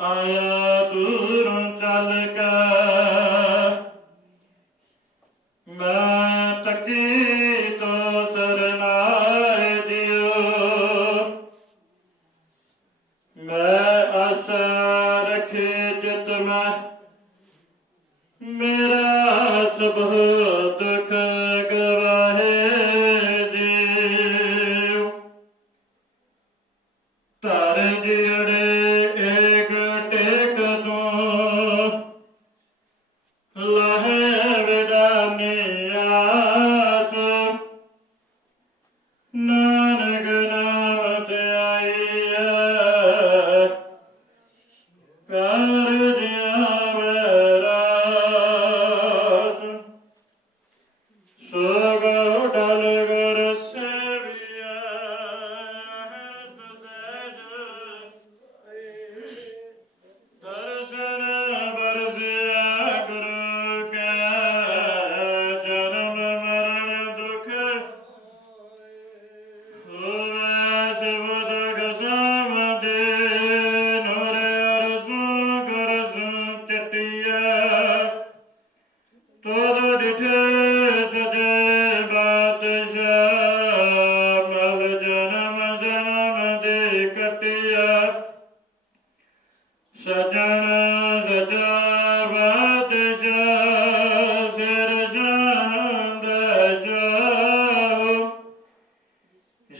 ਆਇਆ ਦੂਰੋਂ ਚੱਲ ਕੇ। ਮੈਂ ਤਕੀ ਤੋ ਸਰਨਾਏ ਦਿਓ। ਮੈਂ ਆਸਾ ਰੱਖੇ ਜਿਤ ਮੈਂ। ਮੇਰਾ ਸਭ ਦੁਖ ਗਵਾਹੇ La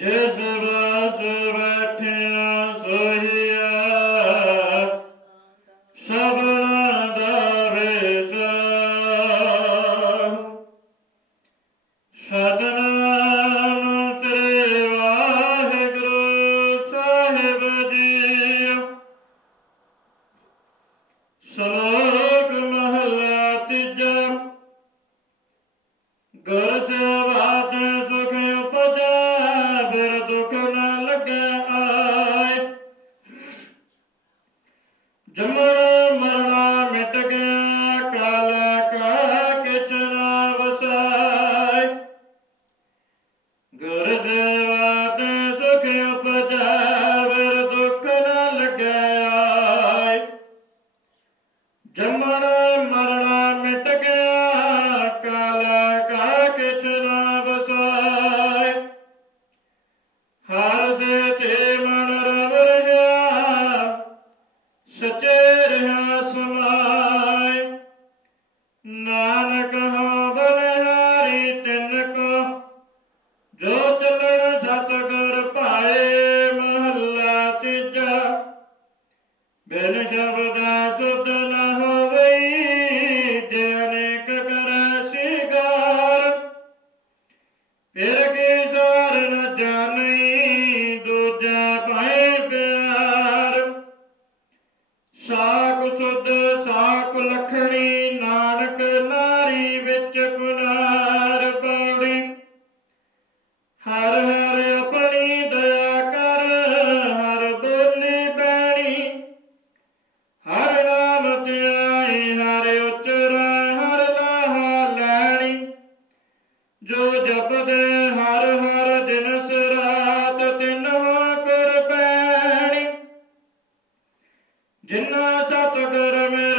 Jesus. ਗੁਰ ਸੇਵਾਤ ਸੁਖ ਉਪਜੈ ਫਿਰ ਦੁਖ ਨ ਲੱਗੈ ਆਏ। ਜਮਨ ਮਰਣਾ ਮਿਟ ਗਿਆ, ਕਾਲ ਕਾ ਕਿਛ ਨ ਵਸਾਏ। ਗੁਰ ਸੇਵਾਤ ਸੁਖ ਉਪਜੈ ਫਿਰ ਦੁਖ ਨ ਲੱਗੈ ਆਏ। ਜੰਮਣ ਬਿਨ ਸ਼ਬਦਾ ਸੁਧ ਨ ਹੋਵਈ ਜੇ ਅਨੇਕ ਕਰੈ ਸਿਗਾਰ ਫਿਰ ਕੀ ਸਾਰ ਨ ਜਾਣਈ, ਦੂਜਾ ਪਾਏ ਪਿਆਰ। ਸਾਖ ਜਪਦੇ ਹਰ ਹਰ ਦਿਨ ਸਰਾਤ ਤਿੰਨਵਾ ਕਰ ਪੈਣੀ। ਜਿਨ੍ਹਾਂ ਸਤਿਗੁਰ ਮੈਂ